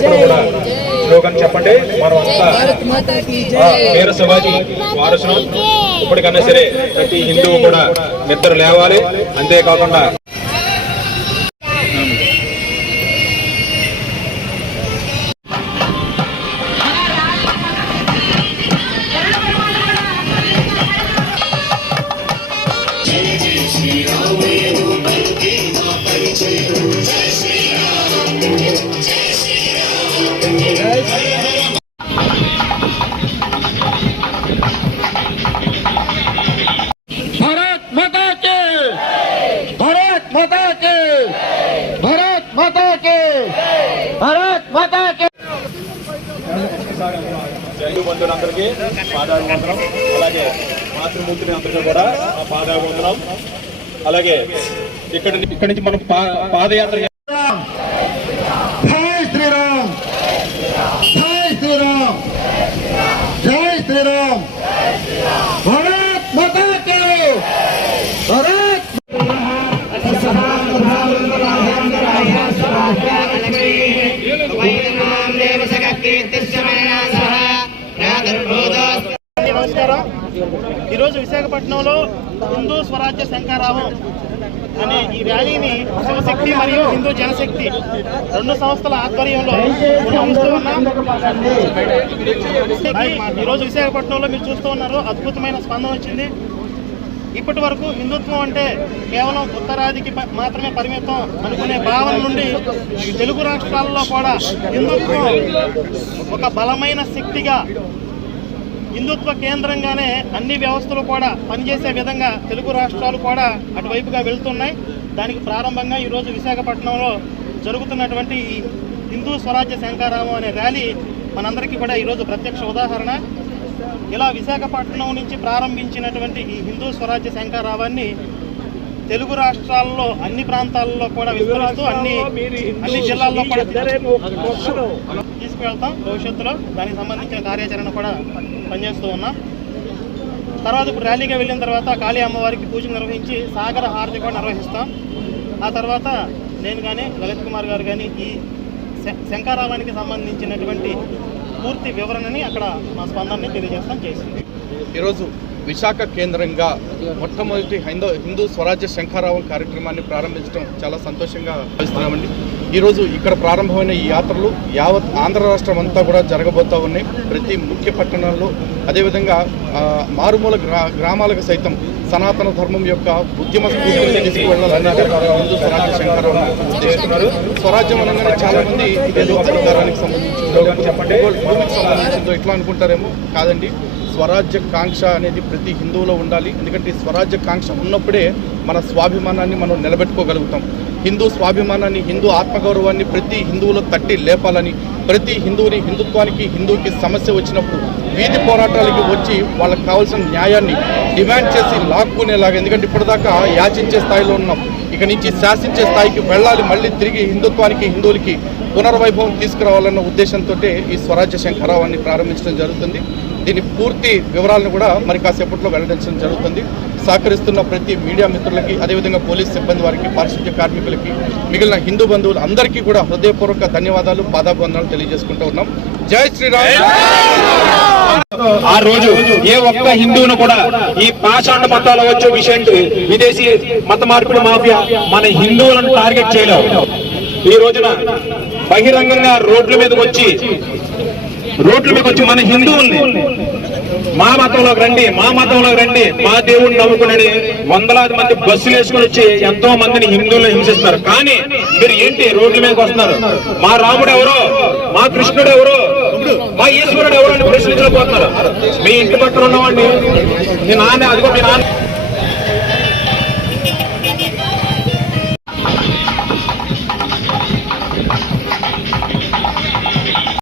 శ్లోకం కూడా చెప్పండి. మనం అంతా. వీర శివాజీ వారసులం. ఇప్పటికన్నా సరే ప్రతి హిందువు కూడా నిద్ర లేవాలి. అంతేకాకుండా भारत माता के भारत माता के జైలు బంధువులందరికీ పాదాభివందనం అలాగే మాతృమూర్తిని అందరికీ కూడా ఆ పాదాభివందనం అలాగే ఇక్కడ ఇక్కడి నుంచి మనం పా- పాదయాత్ర నమస్కారం. ఈరోజు విశాఖపట్నంలో హిందూ స్వరాజ్య శంకారావం అనే ఈ ర్యాలీని శివశక్తి మరియు హిందూ జనశక్తి రెండు సంస్థల ఆధ్వర్యంలో ఉన్నాం ఈరోజు విశాఖపట్నంలో మీరు చూస్తూ ఉన్నారు. అద్భుతమైన స్పందన వచ్చింది. ఇప్పటి వరకు హిందుత్వం అంటే కేవలం ఉత్తరాదికి మాత్రమే పరిమితం అనుకునే భావన నుండి తెలుగు రాష్ట్రాల్లో కూడా హిందుత్వం ఒక బలమైన శక్తిగా హిందుత్వ కేంద్రంగానే అన్ని వ్యవస్థలు కూడా పనిచేసే విధంగా తెలుగు రాష్ట్రాలు కూడా అటువైపుగా వెళ్తున్నాయి. దానికి ప్రారంభంగా ఈరోజు విశాఖపట్నంలో జరుగుతున్నటువంటి ఈ హిందూ స్వరాజ్య శంకారామం అనే ర్యాలీ మనందరికీ కూడా ఈరోజు ప్రత్యక్ష ఉదాహరణ. ఇలా విశాఖపట్నం నుంచి ప్రారంభించినటువంటి ఈ హిందూ స్వరాజ్య శంకారావాన్ని తెలుగు రాష్ట్రాల్లో అన్ని ప్రాంతాల్లో కూడా విస్తరిస్తూ అన్ని అన్ని జిల్లాల్లో కూడా తీసుకువెళ్తాం భవిష్యత్తులో దానికి సంబంధించిన కార్యాచరణ కూడా పనిచేస్తూ ఉన్నాం. తర్వాత ఇప్పుడు ర్యాలీగా వెళ్ళిన తర్వాత కాళీ అమ్మవారికి పూజలు నిర్వహించి సాగర హారతి కూడా నిర్వహిస్తాం. ఆ తర్వాత నేను కానీ లలిత్ కుమార్ గారు కానీ ఈ శ- శంకారావానికి సంబంధించినటువంటి పూర్తి వివరణని అక్కడ మా స్పందనని తెలియజేస్తాం. చేసింది ఈరోజు విశాఖ కేంద్రంగా మొట్టమొదటి హిందూ హిందూ స్వరాజ్య శంఖారావం కార్యక్రమాన్ని ప్రారంభించడం చాలా సంతోషంగా భావిస్తున్నామండి. ఈరోజు ఇక్కడ ప్రారంభమైన ఈ యాత్రలు యావత్ ఆంధ్ర రాష్ట్రం అంతా కూడా జరగబోతూ ఉన్నాయి. ప్రతి ముఖ్య పట్టణాల్లో అదేవిధంగా మారుమూల గ్రా గ్రామాలకు సైతం సనాతన ధర్మం యొక్క ఉద్యమ స్ఫూర్తిని తీసుకువెళ్ళాలనేది హిందూ స్వరాజ్య శంఖారావం ఉద్దేశిస్తున్నారు స్వరాజ్యం అనగానే చాలా మంది ఏదో అధికారానికి సంబంధించిందో చెప్పండి భూమికి సంబంధించిందో ఇట్లా అనుకుంటారేమో కాదండి. స్వరాజ్య కాంక్ష అనేది ప్రతి హిందువులో ఉండాలి. ఎందుకంటే స్వరాజ్య కాంక్ష ఉన్నప్పుడే మన స్వాభిమానాన్ని మనం నిలబెట్టుకోగలుగుతాం. హిందూ స్వాభిమానాన్ని హిందూ ఆత్మగౌరవాన్ని ప్రతి హిందువులో తట్టి లేపాలని ప్రతి హిందువుని హిందుత్వానికి హిందువుకి సమస్య వచ్చినప్పుడు వీధి పోరాటాలకి వచ్చి వాళ్ళకి కావాల్సిన న్యాయాన్ని డిమాండ్ చేసి లాక్కునేలాగా ఎందుకంటే ఇప్పటిదాకా యాచించే స్థాయిలో ఉన్నాం. ఇక నుంచి శాసించే స్థాయికి వెళ్ళాలి మళ్ళీ తిరిగి హిందుత్వానికి హిందువులకి పునర్వైభవం తీసుకురావాలన్న ఉద్దేశంతో ఈ స్వరాజ్య శంఖరావాన్ని ప్రారంభించడం జరుగుతుంది. దీని పూర్తి వివరాలను కూడా మరి కాసేపట్లో వెల్లడించడం జరుగుతుంది. సహకరిస్తున్న ప్రతి మీడియా మిత్రులకి అదేవిధంగా పోలీస్ సిబ్బంది వారికి పారిశుద్ధ్య కార్మికులకి మిగిలిన హిందూ బంధువులు అందరికీ కూడా హృదయపూర్వక ధన్యవాదాలు పాదాభివందనాలు తెలియజేసుకుంటూ ఉన్నాం. జై శ్రీరామ్! ఆ రోజు ఏ ఒక్క హిందువును కూడా ఈ పాషాండ మతాల వచ్చే విషయం విదేశీ మత మార్పిడి మాఫియా మన హిందువులను టార్గెట్ చేయలేవు ఈ రోజున బహిరంగంగా రోడ్ల మీదకి వచ్చి రోడ్ల మీకు వచ్చి మన హిందువుల్ని మా మతంలోకి రండి మా మతంలోకి రండి. మా దేవుడిని నమ్ముకుని వందలాది మంది బస్సులు వేసుకుని వచ్చి ఎంతో మందిని హిందువులు హింసిస్తారు. కానీ మీరు ఏంటి రోడ్ల మీదకి వస్తున్నారు? మా రాముడు ఎవరో? మా కృష్ణుడు ఎవరో? మా ఈశ్వరుడు ఎవరో అని ప్రశ్నించలేకపోతున్నారు మీ ఇంటి పక్కన ఉన్నవాడిని మీ నాన్న అదిగో మీ నాన్న.